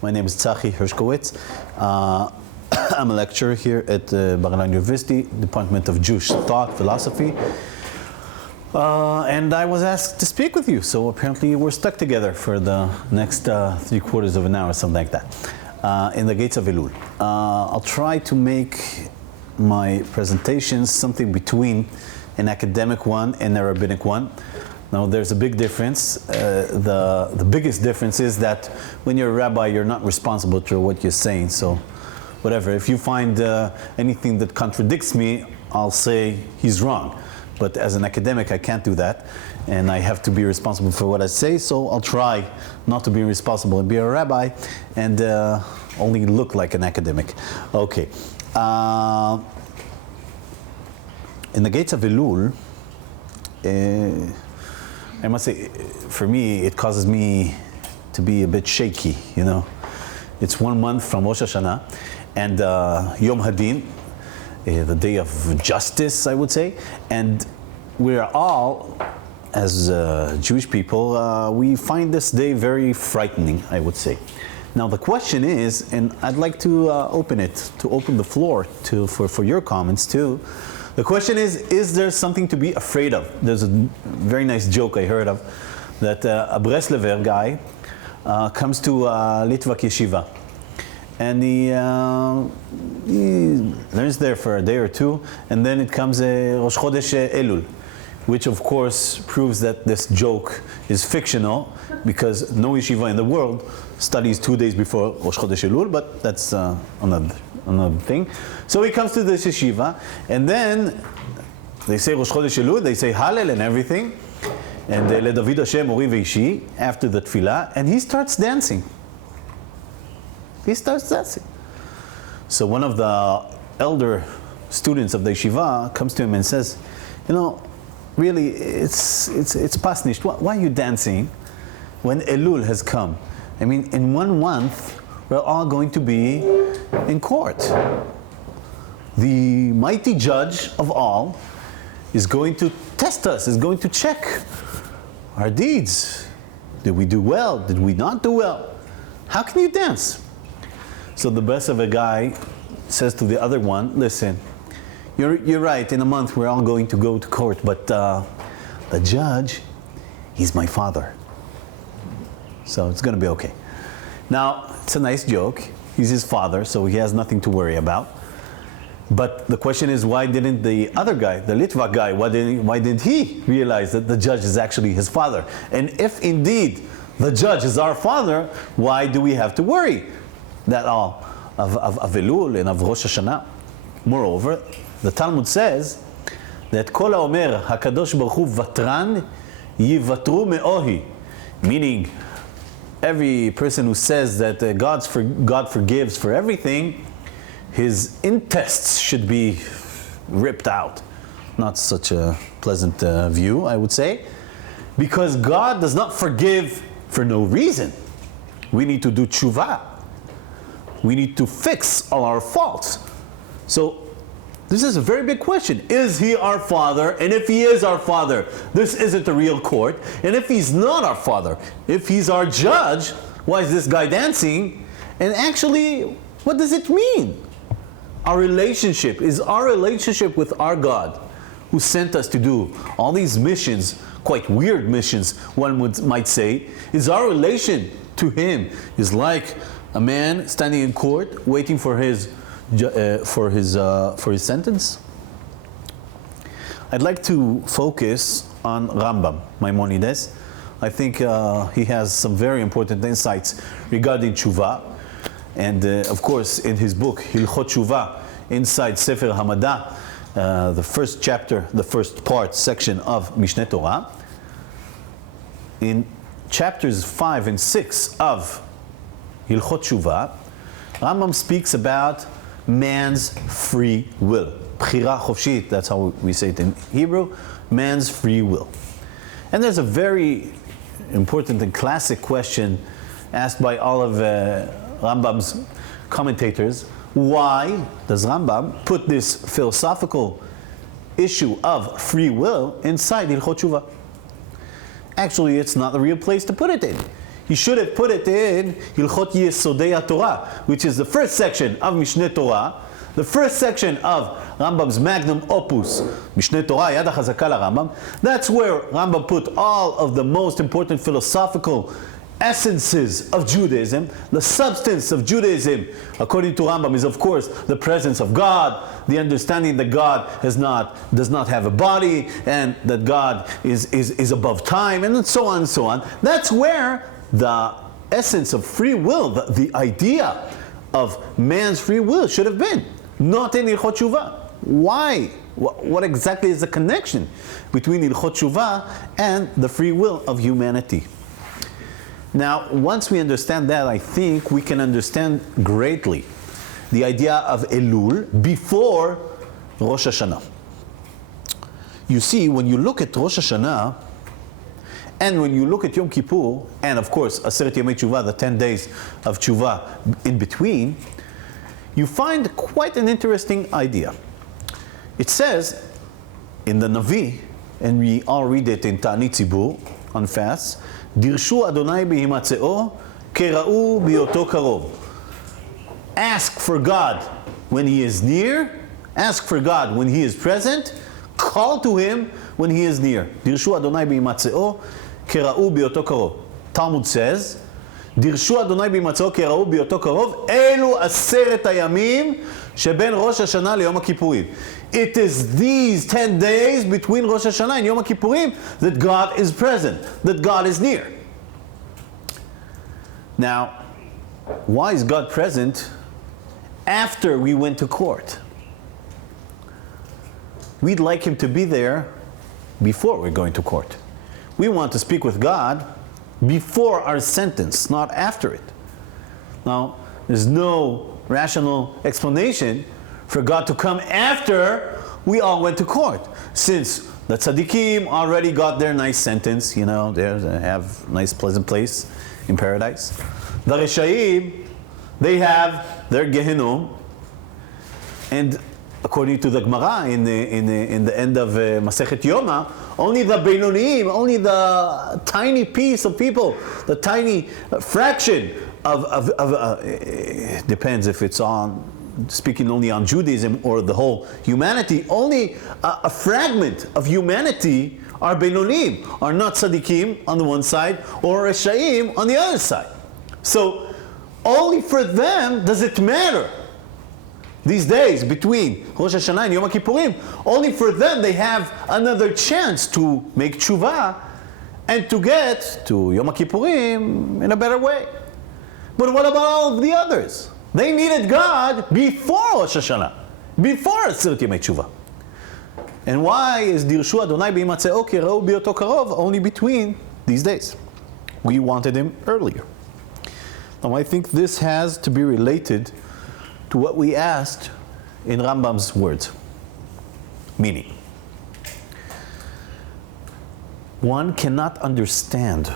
My name is Hershkowitz. I'm a lecturer here at Bar-Ilan University, Department of Jewish Thought, Philosophy. And I was asked to speak with you, so apparently we're stuck together for the next 3/4 of an hour, something like that, in the gates of Elul. I'll try to make my presentations something between an academic one and a rabbinic one. Now, there's a big difference. The biggest difference is that when you're a rabbi, you're not responsible for what you're saying. So, whatever. If you find anything that contradicts me, I'll say he's wrong. But as an academic, I can't do that. And I have to be responsible for what I say. So, I'll try not to be responsible and be a rabbi and only look like an academic. Okay. In the gates of Elul, I must say, for me, it causes me to be a bit shaky, you know. It's 1 month from Rosh Hashanah, and Yom Hadin, the day of justice, I would say. And we're all, as Jewish people, we find this day very frightening, I would say. Now, the question is, and I'd like to open the floor for your comments too. The question is there something to be afraid of? There's a very nice joke I heard of, that a Breslever guy comes to Litvak Yeshiva. And he learns there for a day or two, and then it comes Rosh Chodesh Elul, which of course proves that this joke is fictional, because no yeshiva in the world studies 2 days before Rosh Chodesh Elul, but that's another thing. So he comes to this yeshiva, and then they say Rosh Chodesh Elul, they say Hallel and everything, and LeDavid Hashem Ori Veishi after the tefillah, and he starts dancing. So one of the elder students of the yeshiva comes to him and says, you know, really, it's pasnish. Why are you dancing when Elul has come? I mean, in 1 month, we're all going to be in court. The mighty judge of all is going to test us, is going to check our deeds. Did we do well? Did we not do well? How can you dance? So the best of a guy says to the other one, listen, you're right, in a month we're all going to go to court, but the judge, he's my father. So it's going to be okay. Now, it's a nice joke. He's his father, so he has nothing to worry about. But the question is, why didn't the other guy, the Litvak guy, why didn't he realize that the judge is actually his father? And if indeed the judge is our father, why do we have to worry that all of Elul and of Rosh Hashanah? Moreover, the Talmud says that Kol HaOmer HaKadosh Baruch Hu Vatran Yivatru Me'ohi, meaning every person who says that God forgives for everything, his intests should be ripped out. Not such a pleasant view, I would say, because God does not forgive for no reason. We need to do tshuva. We need to fix all our faults. So this is a very big question. Is he our father? And if he is our father, this isn't a real court. And if he's not our father, if he's our judge, why is this guy dancing? And actually, what does it mean? Our relationship with our God, who sent us to do all these missions, quite weird missions, one might say, is our relation to him is like a man standing in court waiting for his sentence. I'd like to focus on Rambam, Maimonides. I think he has some very important insights regarding tshuva. And of course, in his book, Hilchot Tshuva, inside Sefer Hamada, the first chapter, the first part, section of Mishneh Torah, in chapters 5 and 6 of Hilchot Tshuva, Rambam speaks about man's free will. Bchira chofshit, that's how we say it in Hebrew, man's free will. And there's a very important and classic question asked by all of Rambam's commentators. Why does Rambam put this philosophical issue of free will inside Hilchot Tshuva? Actually, it's not the real place to put it in. he should have put it in Hilchot Yesodei HaTorah, which is the first section of Mishneh Torah, the first section of Rambam's magnum opus, Mishneh Torah, Yad HaChazaka LaRambam. That's where Rambam put all of the most important philosophical essences of Judaism. The substance of Judaism, according to Rambam, is of course the presence of God, the understanding that God does not have a body, and that God is above time, and so on and so on. That's where the essence of free will, the idea of man's free will should have been, not in Hilchot Shuvah. Why? What exactly is the connection between Hilchot Shuvah and the free will of humanity? Now, once we understand that, I think we can understand greatly the idea of Elul before Rosh Hashanah. You see, when you look at Rosh Hashanah, and when you look at Yom Kippur, and of course, Aseret Yemei Tshuva, the 10 days of Tshuva in between, you find quite an interesting idea. It says in the Navi, and we all read it in Ta'anit Tzibur, on fasts, Dirshu Adonai bihimatzeo kera'u biyoto karov. Ask for God when He is near, ask for God when He is present, call to Him when He is near. Dirshu Adonai bihimatzeo kera'u biyoto karov. Talmud says, Dirshu Adonai bihimatzeo kera'u biyoto karov, elu aseret hayamim sheben Rosh Hashanah leyom HaKippurim. It is these 10 days between Rosh Hashanah and Yom HaKippurim that God is present, that God is near. Now, why is God present after we went to court? We'd like Him to be there before we're going to court. We want to speak with God before our sentence, not after it. Now, there's no rational explanation for God to come after we all went to court. Since the tzaddikim already got their nice sentence, they have a nice pleasant place in paradise. The Reshaim, they have their Gehinnom. And according to the Gemara in the end of Masechet Yoma, only the Beinonim, only the tiny piece of people, the tiny fraction it depends if it's on speaking only on Judaism or the whole humanity, only a fragment of humanity are Beinonim, are not Tzaddikim on the one side or Reshaim on the other side. So only for them does it matter. These days between Rosh Hashanah and Yom Kippurim, only for them they have another chance to make tshuva and to get to Yom Kippurim in a better way. But what about all of the others? They needed God before Rosh Hashanah, before Aseret Yemei Tshuva. And why is Dirshu Adonai bihimatzeo kera'u biyoto karov only between these days? We wanted Him earlier. Now I think this has to be related to what we asked in Rambam's words. Meaning, one cannot understand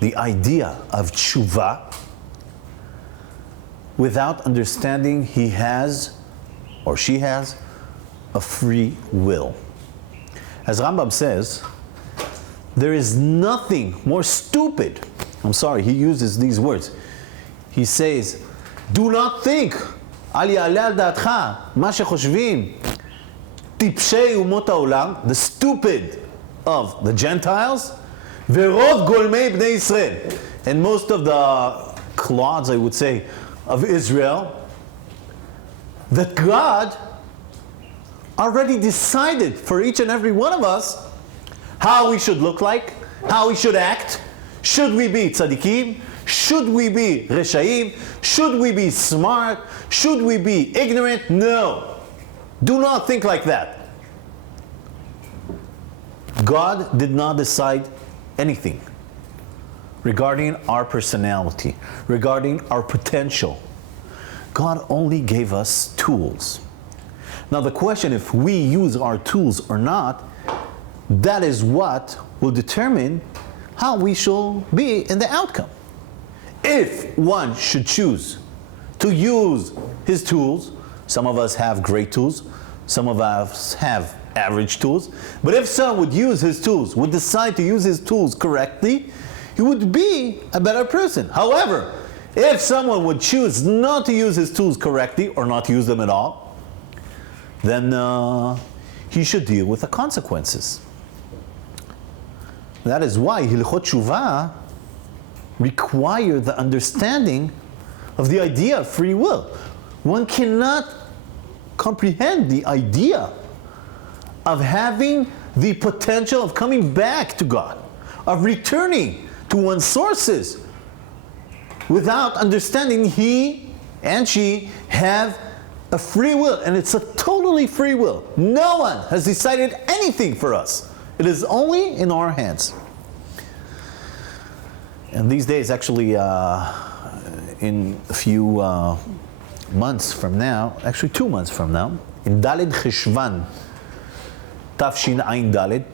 the idea of tshuva without understanding he has or she has a free will. As Rambam says, there is nothing more stupid. I'm sorry, he uses these words. He says, do not think, al ya'aleh al da'atcha, ma shechoshvim, tipshei umot ha'olam, the stupid of the Gentiles, ve'rov golmei bnei Yisrael, and most of the clods, I would say, of Israel, that God already decided for each and every one of us how we should look like, how we should act. Should we be tzaddikim? Should we be reshaim? Should we be smart? Should we be ignorant? No. Do not think like that. God did not decide anything regarding our personality, regarding our potential. God only gave us tools. Now the question, if we use our tools or not, that is what will determine how we shall be in the outcome. If one should choose to use his tools, some of us have great tools, some of us have average tools, but if someone would use his tools, would decide to use his tools correctly, he would be a better person. However, if someone would choose not to use his tools correctly or not use them at all, then he should deal with the consequences. That is why Hilchot Shuvah require the understanding of the idea of free will. One cannot comprehend the idea of having the potential of coming back to God, of returning to one's sources, without understanding he and she have a free will, and it's a totally free will. No one has decided anything for us. It is only in our hands. And these days, actually, in a few months from now, actually 2 months from now, in Daled Cheshvan, Tafshin Ayin Daled,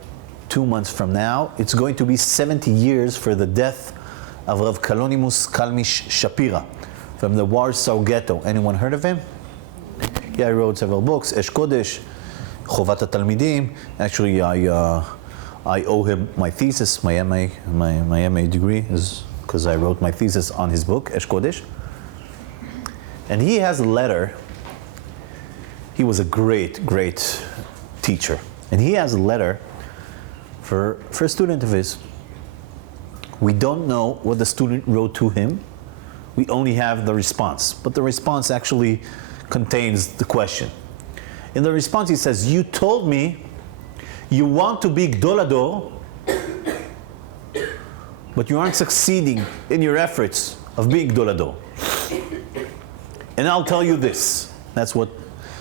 2 months from now, it's going to be 70 years for the death of Rav Kalonimus Kalmish Shapira from the Warsaw Ghetto. Anyone heard of him? Yeah, I wrote several books, Esh Kodesh, Chovat HaTalmidim. Actually, I owe him my thesis, my MA degree, is because I wrote my thesis on his book, Esh Kodesh. And he has a letter. He was a great, great teacher. And he has a letter for a student of his. We don't know what the student wrote to him. We only have the response. But the response actually contains the question. In the response he says, you told me you want to be Gdol Hador, but you aren't succeeding in your efforts of being Gdol Hador. And I'll tell you this. That's what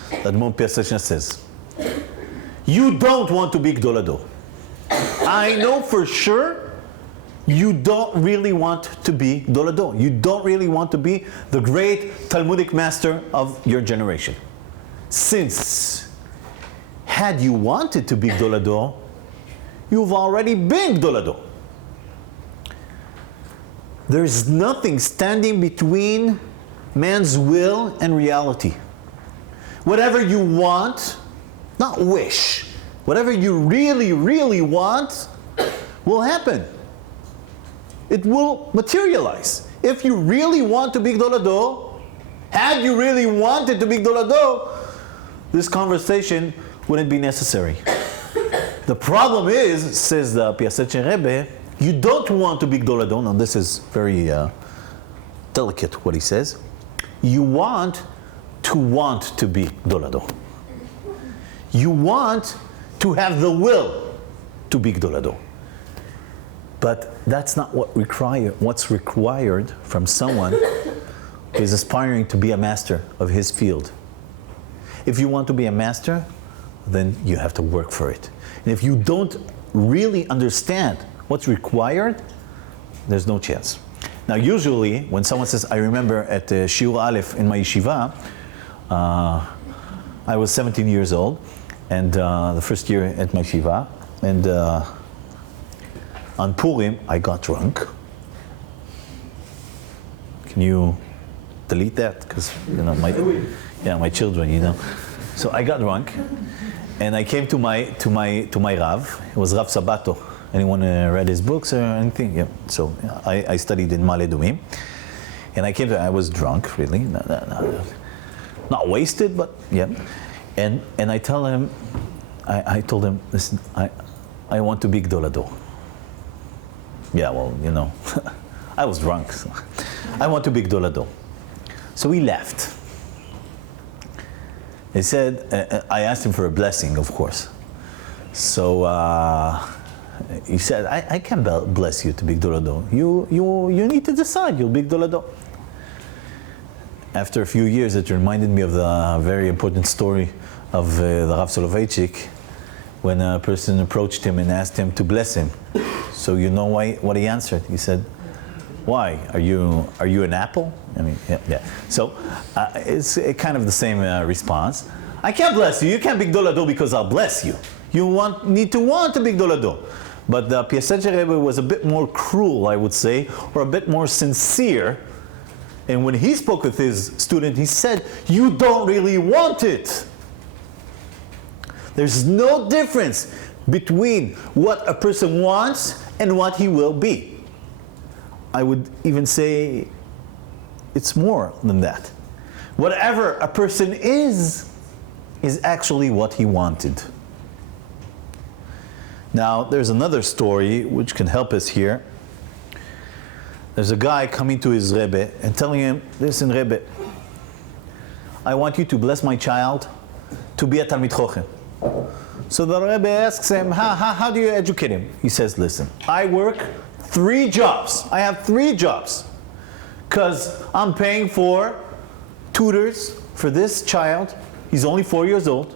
Admon Piaseczna says. You don't want to be Gdol Hador. I know for sure you don't really want to be Gdol Hador. You don't really want to be the great Talmudic master of your generation. Since, had you wanted to be Gdol Hador, you've already been Gdol Hador. There's nothing standing between man's will and reality. Whatever you want, not wish, whatever you really, really want will happen. It will materialize. If you really want to be Gdol Hador, had you really wanted to be Gdol Hador, this conversation wouldn't be necessary. The problem is, says the Piaseczna Rebbe, you don't want to be Gdol Hador. Now this is very delicate what he says. You want to be Gdol Hador. You want to have the will to be Gdol Hador. But that's not what's required from someone who is aspiring to be a master of his field. If you want to be a master, then you have to work for it. And if you don't really understand what's required, there's no chance. Now usually, when someone says, I remember at Shiur Aleph in my yeshiva, I was 17 years old, and the first year at my yeshiva, and on Purim, I got drunk. Can you delete that? Because my children, So I got drunk, and I came to my Rav. It was Rav Sabato. Anyone read his books or anything? Yeah. So I studied in Ma'ale Adumim, and I was drunk, really, not wasted, but yeah. And I told him, listen, I want to be Gdol Hador. Yeah, well, I was drunk. So I want to be Gdol Hador. So he left. He said, I asked him for a blessing, of course. So he said, I can't bless you to be Gdol Hador. You need to decide, you'll be Gdol Hador. After a few years, it reminded me of the very important story of the Rav Soloveitchik, when a person approached him and asked him to bless him. So you know what he answered? He said, why? Are you an apple? I mean, yeah. So it's kind of the same response. I can't bless you. You can't be Gdol Hador because I'll bless you. You need to want to be Gdol Hador. But the Piaseczna Rebbe was a bit more cruel, I would say, or a bit more sincere. And when he spoke with his student, he said, you don't really want it. There's no difference between what a person wants and what he will be. I would even say it's more than that. Whatever a person is actually what he wanted. Now, there's another story which can help us here. There's a guy coming to his Rebbe and telling him, listen, Rebbe, I want you to bless my child to be a Talmid Chochem. So the Rebbe asks him, how do you educate him? He says, listen, I work 3 jobs. I have 3 jobs. Because I'm paying for tutors for this child. He's only 4 years old.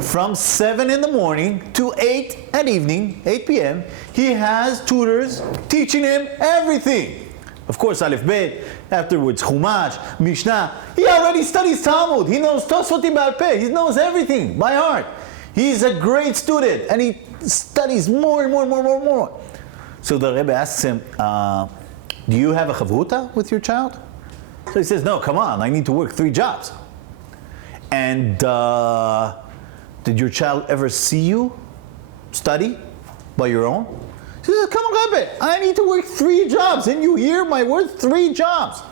From 7 in the morning to 8 at evening, 8 p.m., he has tutors teaching him everything. Of course, Aleph Bet, afterwards Chumash, Mishnah. He already studies Talmud. He knows Tosfot Ba'al Peh. He knows everything by heart. He's a great student, and he studies more and more. So the Rebbe asks him, do you have a chavruta with your child? So he says, no, come on, I need to work 3 jobs. And did your child ever see you study by your own? He says, come on, Rebbe, I need to work 3 jobs. And you hear my word, 3 jobs.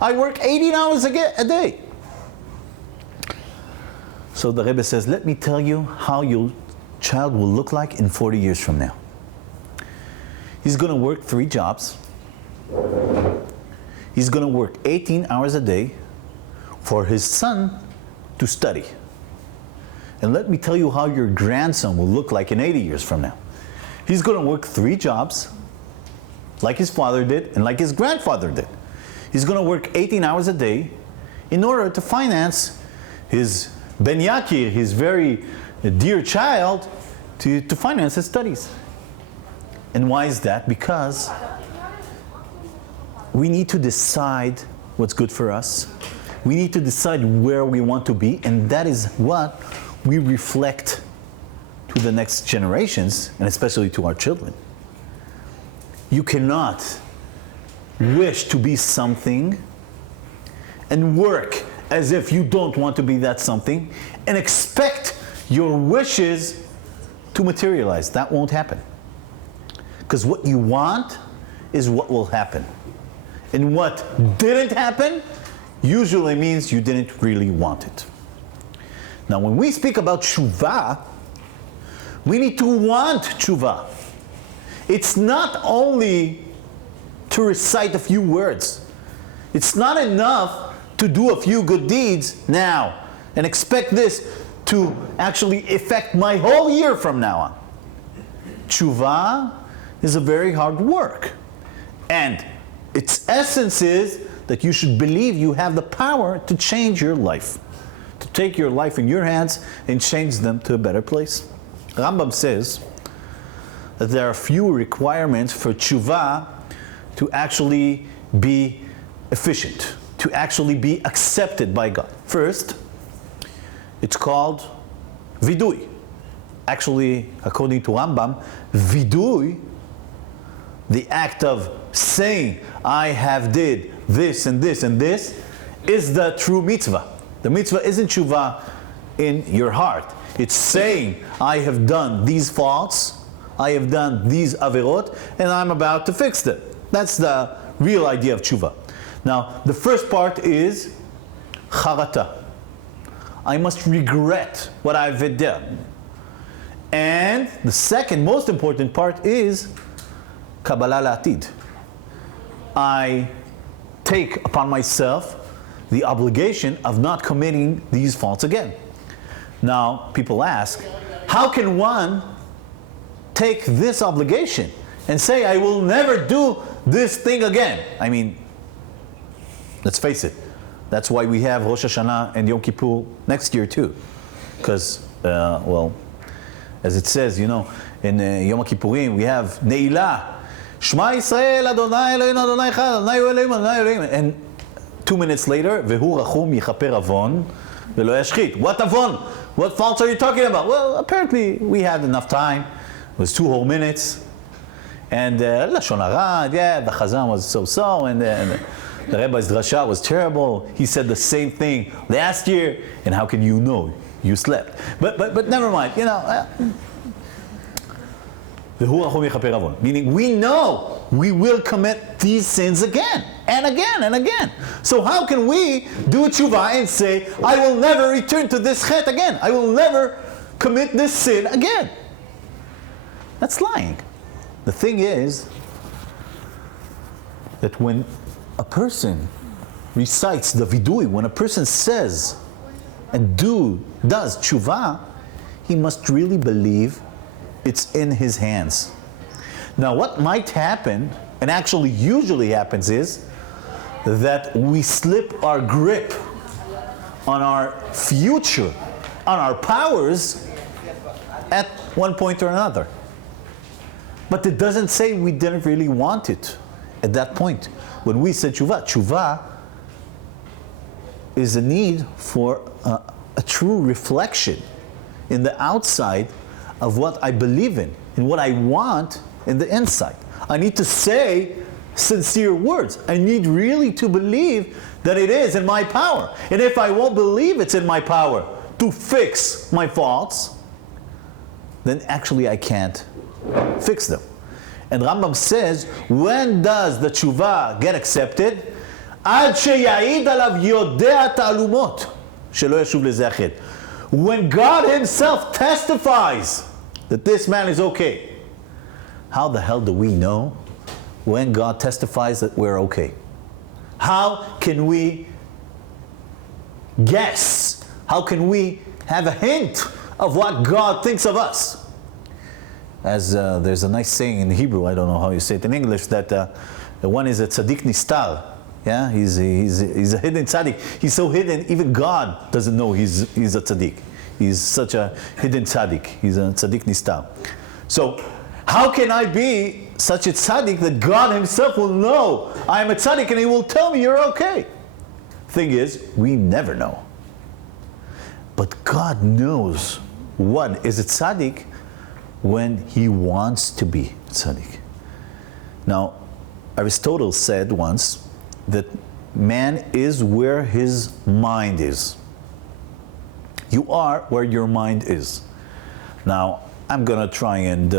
I work 18 hours a day. So the Rebbe says, let me tell you how your child will look like in 40 years from now. He's going to work 3 jobs. He's going to work 18 hours a day for his son to study. And let me tell you how your grandson will look like in 80 years from now. He's going to work 3 jobs, like his father did and like his grandfather did. He's going to work 18 hours a day in order to finance his Ben Yakir, his very dear child, to finance his studies. And why is that? Because we need to decide what's good for us. We need to decide where we want to be, and that is what we reflect to the next generations, and especially to our children. You cannot wish to be something and work as if you don't want to be that something and expect your wishes to materialize. That won't happen. Because what you want is what will happen. And what didn't happen usually means you didn't really want it. Now, when we speak about tshuva, we need to want tshuva. It's not only to recite a few words. It's not enough to do a few good deeds now and expect this to actually affect my whole year from now on. Tshuva is a very hard work. And its essence is that you should believe you have the power to change your life, to take your life in your hands and change them to a better place. Rambam says that there are few requirements for tshuva to actually be efficient, to actually be accepted by God. First, it's called vidui. Actually, according to Rambam, vidui, the act of saying, I have did this and this and this, is the true mitzvah. The mitzvah isn't tshuva in your heart. It's saying, I have done these faults, I have done these averot, and I'm about to fix them. That's the real idea of tshuva. Now, the first part is charata. I must regret what I've done. And the second most important part is Kabbalah La'atid. I take upon myself the obligation of not committing these faults again. Now, people ask, how can one take this obligation and say, I will never do this thing again? I mean, let's face it, that's why we have Rosh Hashanah and Yom Kippur next year too. Because, well, as it says, you know, in Yom Kippurim, we have Ne'ilah, Shema Yisrael, Adonai Eloheinu, Adonai Echad, Adonai Eloheinu, Adonai Eloheinu. And 2 minutes later, Vehu Rachum Yichaper Avon, Velo Yashchit. What Avon? What faults are you talking about? Well, apparently we had enough time. It was 2 whole minutes. And Lashon Hara, yeah, the Chazan was so-so, and the Rebbe's drasha was terrible. He said the same thing last year, and how can you know? You slept. But never mind, you know. Meaning we know we will commit these sins again and again and again. So how can we do tshuva and say, I will never return to this chet again. I will never commit this sin again. That's lying. The thing is that when a person recites the vidui, when a person says and does tshuva, he must really believe it's in his hands. Now what might happen, and actually usually happens, is that we slip our grip on our future, on our powers at one point or another. But it doesn't say we didn't really want it at that point. When we said tshuva is a need for a true reflection in the outside of what I believe in what I want in the inside. I need to say sincere words. I need really to believe that it is in my power. And if I won't believe it's in my power to fix my faults, then actually I can't fix them. And Rambam says, when does the tshuva get accepted? עד שיעיד עליו יודע תעלומות שלא ישוב לזה החטא. When God himself testifies that this man is okay. How the hell do we know when God testifies that we're okay? How can we guess? How can we have a hint of what God thinks of us? As there's a nice saying in Hebrew, I don't know how you say it in English, that the one is a tzaddik nistal. Yeah, he's a hidden tzaddik. He's so hidden, even God doesn't know he's a tzaddik. He's such a hidden tzaddik. He's a tzaddik nistal. So, how can I be such a tzaddik that God himself will know I am a tzaddik and he will tell me you're okay? Thing is, we never know. But God knows what is a tzaddik when he wants to be tzaddik. Now, Aristotle said once that man is where his mind is. You are where your mind is. Now, I'm going to try and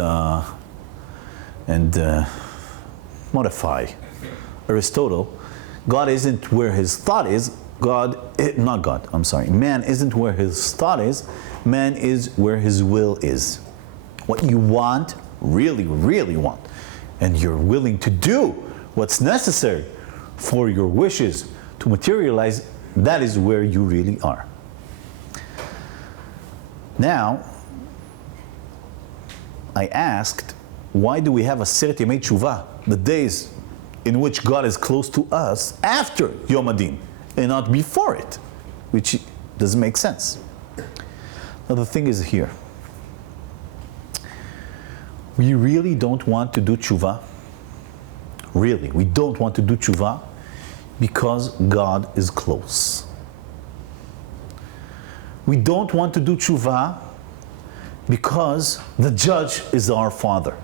modify Aristotle. God isn't where his thought is. Man isn't where his thought is. Man is where his will is. What you want, really, really want, and you're willing to do what's necessary for your wishes to materialize, that is where you really are. Now, I asked, why do we have a Aseret Yemei Tshuva, the days in which God is close to us, after Yom Adin, and not before it, which doesn't make sense. Now the thing is here. We really don't want to do tshuva. Really, we don't want to do tshuva because God is close. We don't want to do tshuva because the judge is our Father.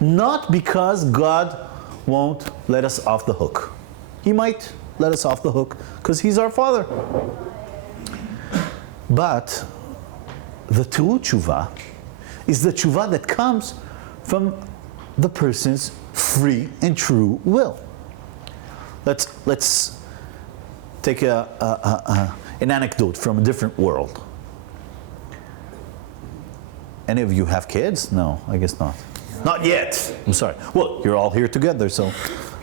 Not because God won't let us off the hook. He might let us off the hook because He's our Father. But the true tshuva is the tshuva that comes from the person's free and true will. Let's take an anecdote from a different world. Any of you have kids? No, I guess not. Not yet. I'm sorry. Well, you're all here together, so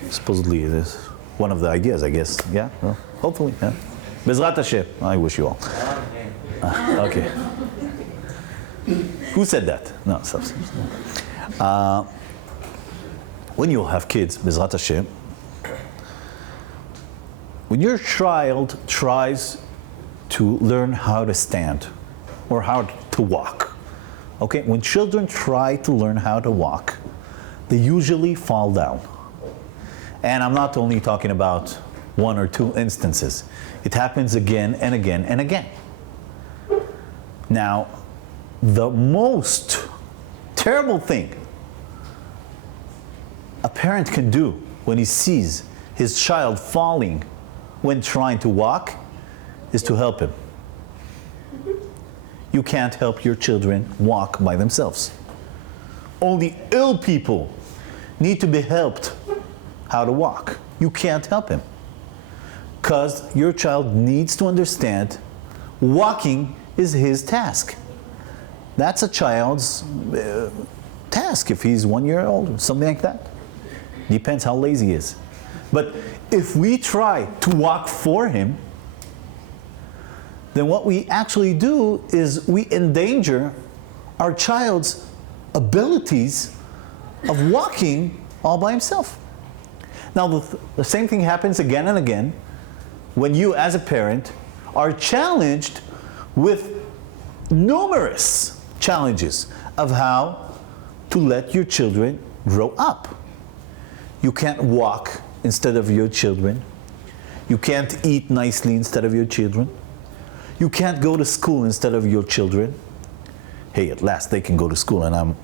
supposedly it is one of the ideas, I guess. Yeah? Well, hopefully. Yeah. Bezrat Hashem. I wish you all. Okay. Who said that? No, stop. When you have kids, Bezrat Hashem, when your child tries to learn how to stand or how to walk, okay, when children try to learn how to walk, they usually fall down. And I'm not only talking about one or two instances. It happens again and again and again. Now, the most terrible thing a parent can do when he sees his child falling when trying to walk is to help him. You can't help your children walk by themselves. Only ill people need to be helped how to walk. You can't help him. Because your child needs to understand walking is his task. That's a child's task if he's 1 year old or something like that. Depends how lazy he is. But if we try to walk for him, then what we actually do is we endanger our child's abilities of walking all by himself. Now the same thing happens again and again when you as a parent are challenged with numerous challenges of how to let your children grow up. You can't walk instead of your children. You can't eat nicely instead of your children. You can't go to school instead of your children. Hey, at last they can go to school and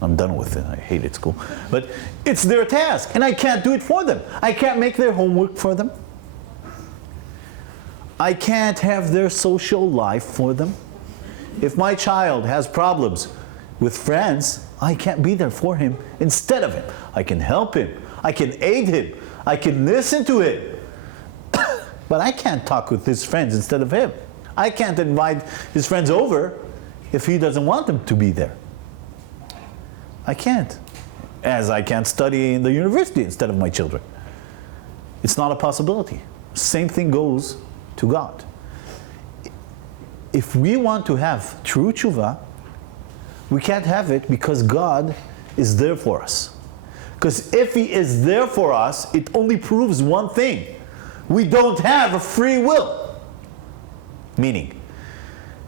I'm done with it. I hated school. But it's their task and I can't do it for them. I can't make their homework for them. I can't have their social life for them. If my child has problems with friends, I can't be there for him instead of him. I can help him. I can aid him. I can listen to him. But I can't talk with his friends instead of him. I can't invite his friends over if he doesn't want them to be there. I can't. As I can't study in the university instead of my children. It's not a possibility. Same thing goes to God. If we want to have true tshuva, we can't have it because God is there for us. Because if He is there for us, it only proves one thing. We don't have a free will. Meaning,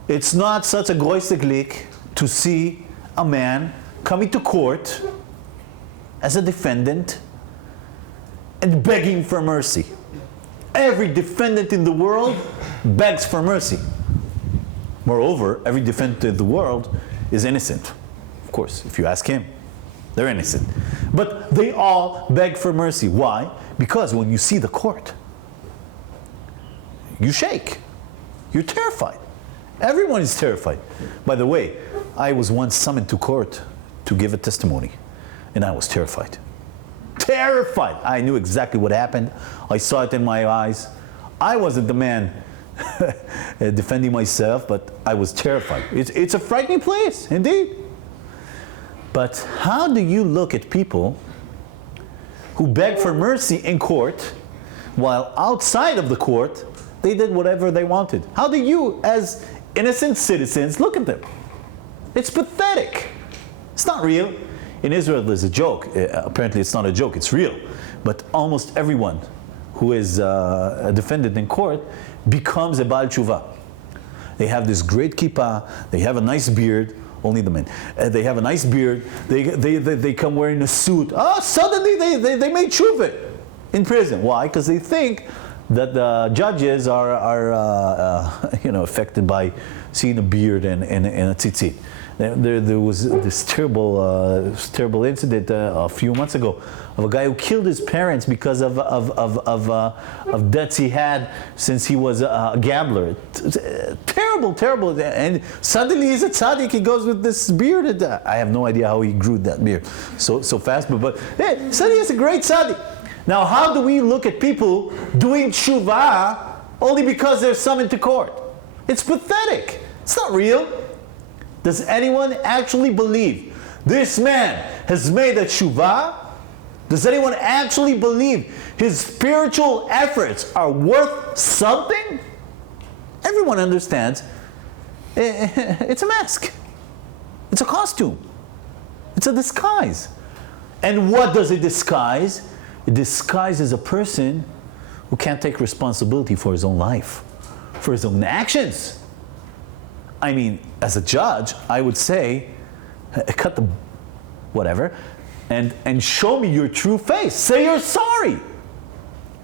it's not such a goiseglik to see a man coming to court as a defendant and begging for mercy. Every defendant in the world begs for mercy. Moreover, every defendant in the world is innocent. Of course, if you ask him, they're innocent. But they all beg for mercy. Why? Because when you see the court, you shake. You're terrified. Everyone is terrified. By the way, I was once summoned to court to give a testimony, and I was terrified. Terrified! I knew exactly what happened. I saw it in my eyes. I wasn't the man defending myself, but I was terrified. It's a frightening place, indeed. But how do you look at people who beg for mercy in court, while outside of the court, they did whatever they wanted? How do you, as innocent citizens, look at them? It's pathetic. It's not real. In Israel, there's a joke. Apparently, it's not a joke. It's real. But almost everyone who is a defendant in court becomes a Baal Tshuva. They have this great kippah. They have a nice beard. Only the men. They have a nice beard. They come wearing a suit. Oh, suddenly they made tshuva in prison. Why? Because they think that the judges are affected by seeing a beard and a tzitzit. There was this terrible incident a few months ago of a guy who killed his parents because of debts he had since he was a gambler. Terrible. And suddenly he's a tzaddik. He goes with this beard. I have no idea how he grew that beard so fast. But hey, suddenly he's a great tzaddik. Now, how do we look at people doing tshuva only because they're summoned to court? It's pathetic. It's not real. Does anyone actually believe this man has made a tshuva? Does anyone actually believe his spiritual efforts are worth something? Everyone understands it's a mask. It's a costume. It's a disguise. And what does it disguise? It disguises a person who can't take responsibility for his own life, for his own actions. I mean, as a judge, I would say, cut the whatever, and show me your true face. Say you're sorry.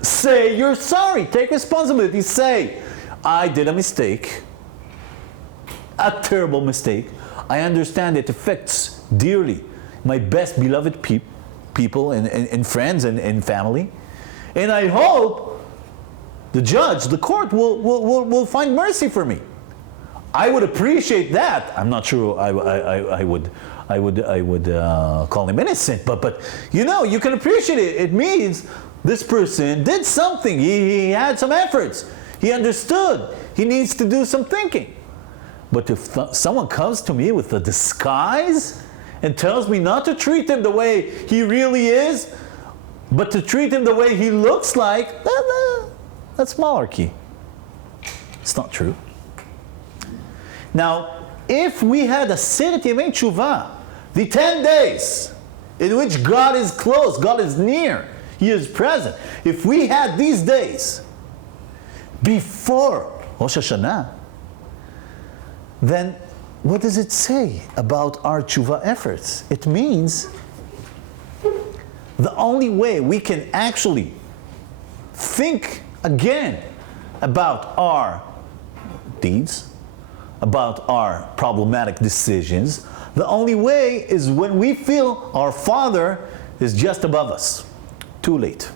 Say you're sorry. Take responsibility. Say, I did a mistake, a terrible mistake. I understand it affects dearly my best beloved people and friends and family. And I hope the judge, the court, will find mercy for me. I would appreciate that. I'm not sure I would call him innocent, but you know, you can appreciate it. It means this person did something. He had some efforts. He understood. He needs to do some thinking. But if someone comes to me with a disguise and tells me not to treat him the way he really is, but to treat him the way he looks like, that's malarkey. It's not true. Now, if we had a Seder Yemei Tshuva, the 10 days in which God is close, God is near, He is present, if we had these days before Rosh Hashanah, then what does it say about our tshuva efforts? It means the only way we can actually think again about our deeds, about our problematic decisions, the only way is when we feel our Father is just above us. Too late.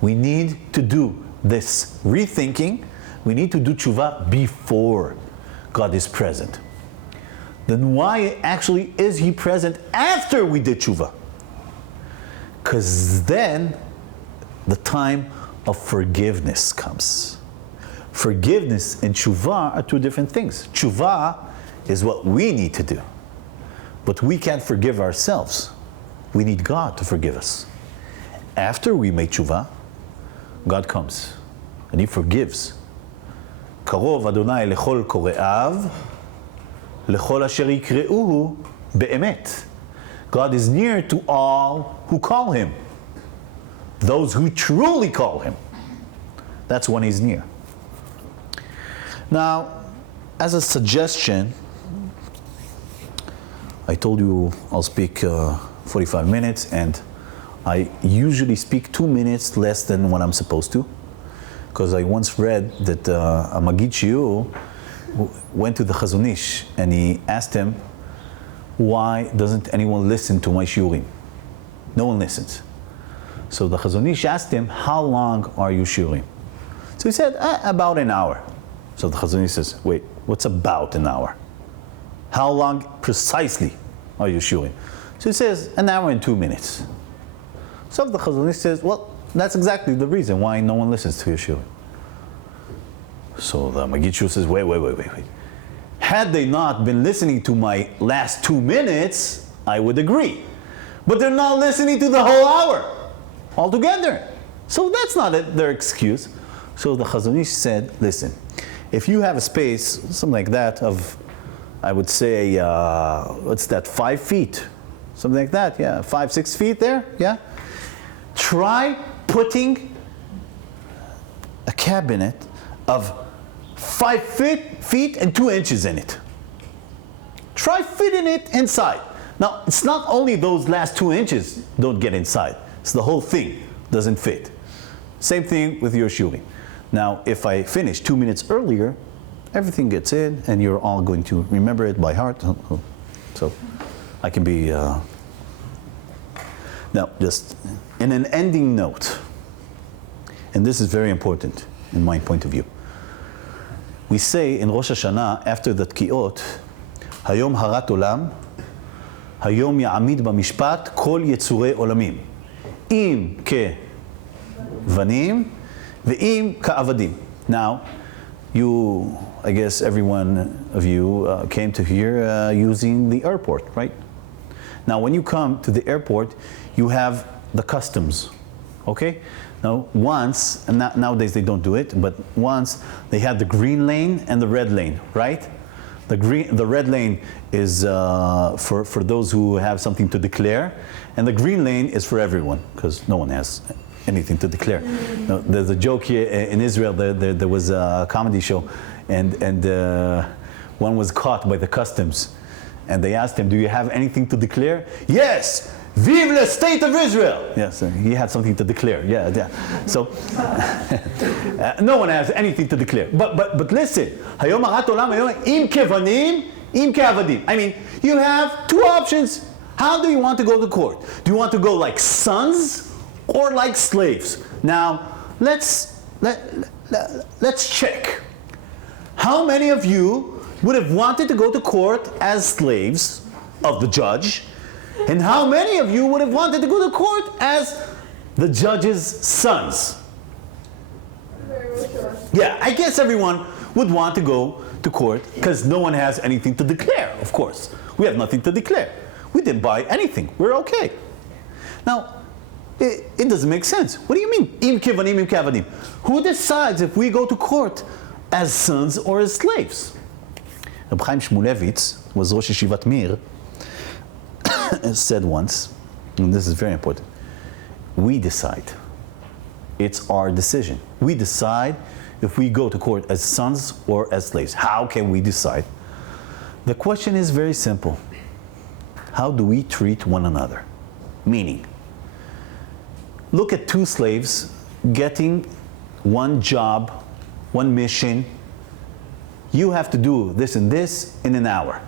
We need to do this rethinking. We need to do tshuva before God is present. Then why actually is He present after we did tshuva? Because then the time of forgiveness comes. Forgiveness and tshuva are two different things. Tshuva is what we need to do. But we can't forgive ourselves. We need God to forgive us. After we make tshuva, God comes and He forgives. קרוב אדוני לכל קוראיו, לכל אשר יקראוהו באמת. God is near to all who call Him. Those who truly call Him. That's when He's near. Now, as a suggestion, I told you I'll speak 45 minutes, and I usually speak 2 minutes less than what I'm supposed to. Because I once read that a Magid Shiur went to the Chazon Ish and he asked him, why doesn't anyone listen to my shiurim? No one listens. So the Chazon Ish asked him, how long are you shiurim? So he said, about an hour. So the Chazon Ish says, wait, what's about an hour? How long precisely are you shiurim? So he says, an hour and 2 minutes. So the Chazon Ish says, well, that's exactly the reason why no one listens to your shiur. So the Magid Shiur says, wait. Had they not been listening to my last 2 minutes, I would agree. But they're not listening to the whole hour altogether. So that's not their excuse. So the Chazon Ish said, listen, if you have a space, something like that, of, I would say, what's that, 5 feet? Something like that, yeah, 5-6 feet there, yeah? Try putting a cabinet of 5 feet and 2 inches in it. Try fitting it inside. Now, it's not only those last 2 inches don't get inside. It's the whole thing doesn't fit. Same thing with your shiurim. Now, if I finish 2 minutes earlier, everything gets in and you're all going to remember it by heart. So I can be... Now, just in an ending note, and this is very important in my point of view. We say in Rosh Hashanah, after the Tkiot, Hayom harat olam, Hayom ya'amid b'mishpat kol yetzurei olamim, im kevanim ve'im ka'avadim. Now, I guess every one of you came to here using the airport, right? Now, when you come to the airport, you have the customs, okay? Now, once, and nowadays they don't do it, but once they had the green lane and the red lane, right? The red lane is for those who have something to declare, and the green lane is for everyone, because no one has anything to declare. Now, there's a joke here in Israel. There was a comedy show, and one was caught by the customs, and they asked him, "Do you have anything to declare?" "Yes, vive le state of Israel." Yes, he had something to declare. Yeah. So no one has anything to declare. But listen, hayom harat olam hayom im kevanim im keavadim. I mean, you have two options. How do you want to go to court? Do you want to go like sons or like slaves? Now, let's check. How many of you would have wanted to go to court as slaves of the judge? And how many of you would have wanted to go to court as the judge's sons? Yeah, I guess everyone would want to go to court because no one has anything to declare, of course. We have nothing to declare. We didn't buy anything. We're okay. Now, it doesn't make sense. What do you mean, im kevanim, im kavanim? Who decides if we go to court as sons or as slaves? Reb Chaim Shmulevitz was Rosh Yeshivat Mir, said once, and this is very important, we decide. It's our decision. We decide if we go to court as sons or as slaves. How can we decide? The question is very simple. How do we treat one another? Meaning, look at two slaves getting one job, one mission. You have to do this and this in an hour.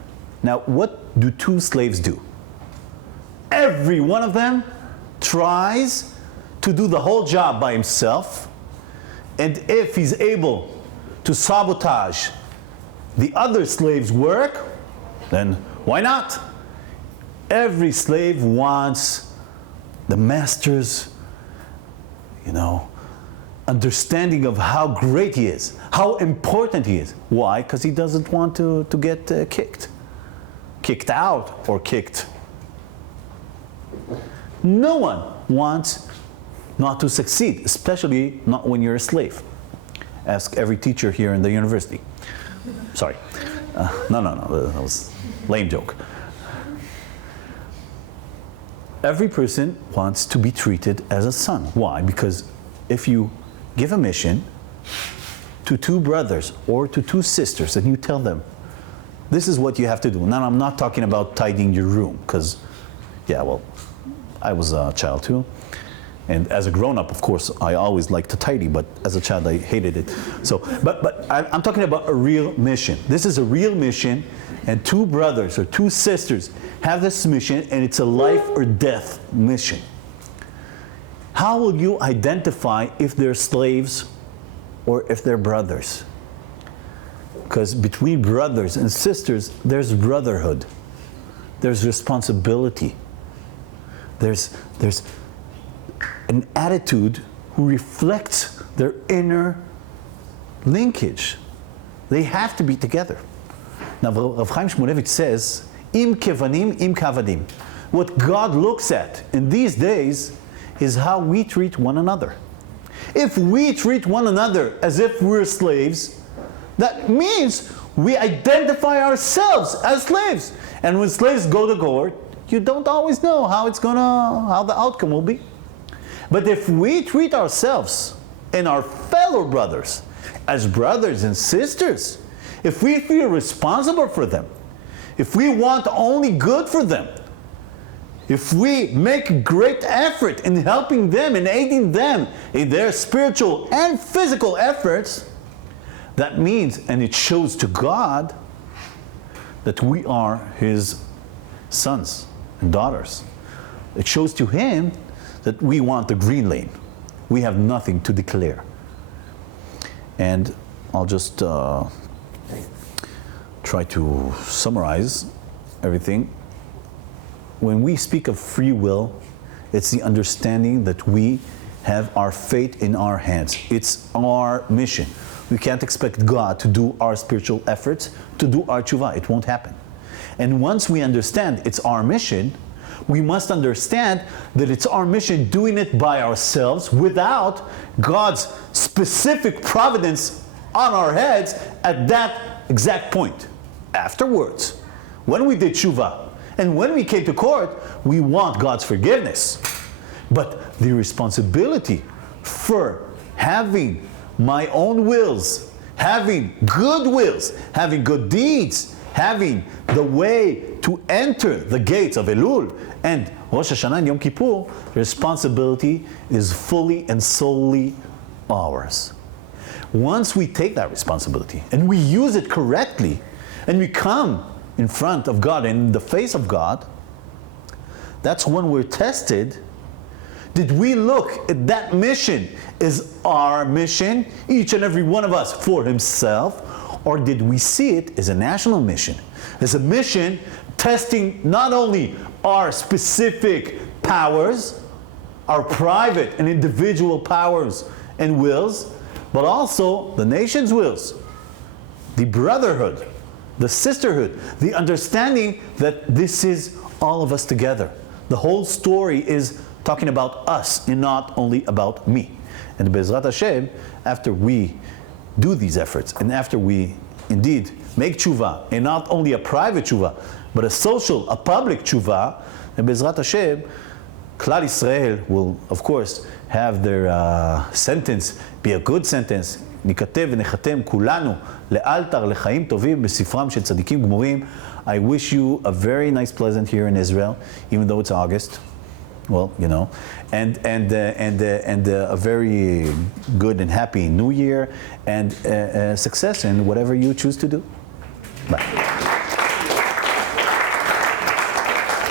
Now, what do two slaves do? Every one of them tries to do the whole job by himself, and if he's able to sabotage the other slave's work, then why not? Every slave wants the master's, understanding of how great he is, how important he is. Why? Because he doesn't want to get kicked out or kicked. No one wants not to succeed, especially not when you're a slave. Ask every teacher here in the university. Sorry. No, that was a lame joke. Every person wants to be treated as a son. Why? Because if you give a mission to two brothers or to two sisters and you tell them, this is what you have to do. Now, I'm not talking about tidying your room, because, I was a child too. And as a grown-up, of course, I always liked to tidy, but as a child, I hated it. So, but I'm talking about a real mission. This is a real mission, and two brothers or two sisters have this mission, and it's a life or death mission. How will you identify if they're slaves or if they're brothers? Because between brothers and sisters, there's brotherhood. There's responsibility. There's an attitude who reflects their inner linkage. They have to be together. Now, Rav Chaim Shmulevitz says, im kevanim, im kavadim. What God looks at in these days is how we treat one another. If we treat one another as if we're slaves, that means we identify ourselves as slaves. And when slaves go to court, you don't always know how the outcome will be. But if we treat ourselves and our fellow brothers as brothers and sisters, if we feel responsible for them, if we want only good for them, if we make great effort in helping them and aiding them in their spiritual and physical efforts, that means, and it shows to God, that we are His sons and daughters. It shows to Him that we want the green lane. We have nothing to declare. And I'll just try to summarize everything. When we speak of free will, it's the understanding that we have our fate in our hands. It's our mission. We can't expect God to do our spiritual efforts, to do our tshuva. It won't happen. And once we understand it's our mission, we must understand that it's our mission doing it by ourselves without God's specific providence on our heads at that exact point. Afterwards, when we did tshuva, and when we came to court, we want God's forgiveness. But the responsibility for having my own wills, having good wills, having good deeds, having the way to enter the gates of Elul and Rosh Hashanah and Yom Kippur, the responsibility is fully and solely ours. Once we take that responsibility and we use it correctly, and we come in front of God and in the face of God, that's when we're tested. Did we look at that mission as our mission, each and every one of us for himself, Or did we see it as a national mission? As a mission testing not only our specific powers, our private and individual powers and wills, but also the nation's wills, the brotherhood, the sisterhood, the understanding that this is all of us together. The whole story is talking about us and not only about me. And Be'ezrat Hashem, after we do these efforts and after we indeed make tshuva, and not only a private tshuva, but a social, a public tshuva, and Be'ezrat Hashem, Klal Yisrael will, of course, have their sentence be a good sentence. ניכתב ונחתם כולנו לאלתר לחיים טובים בספרם של צדיקים גמורים. I wish you a very nice, pleasant here in Israel, even though it's August. Well, you know, and a very good and happy New Year and success in whatever you choose to do. Bye.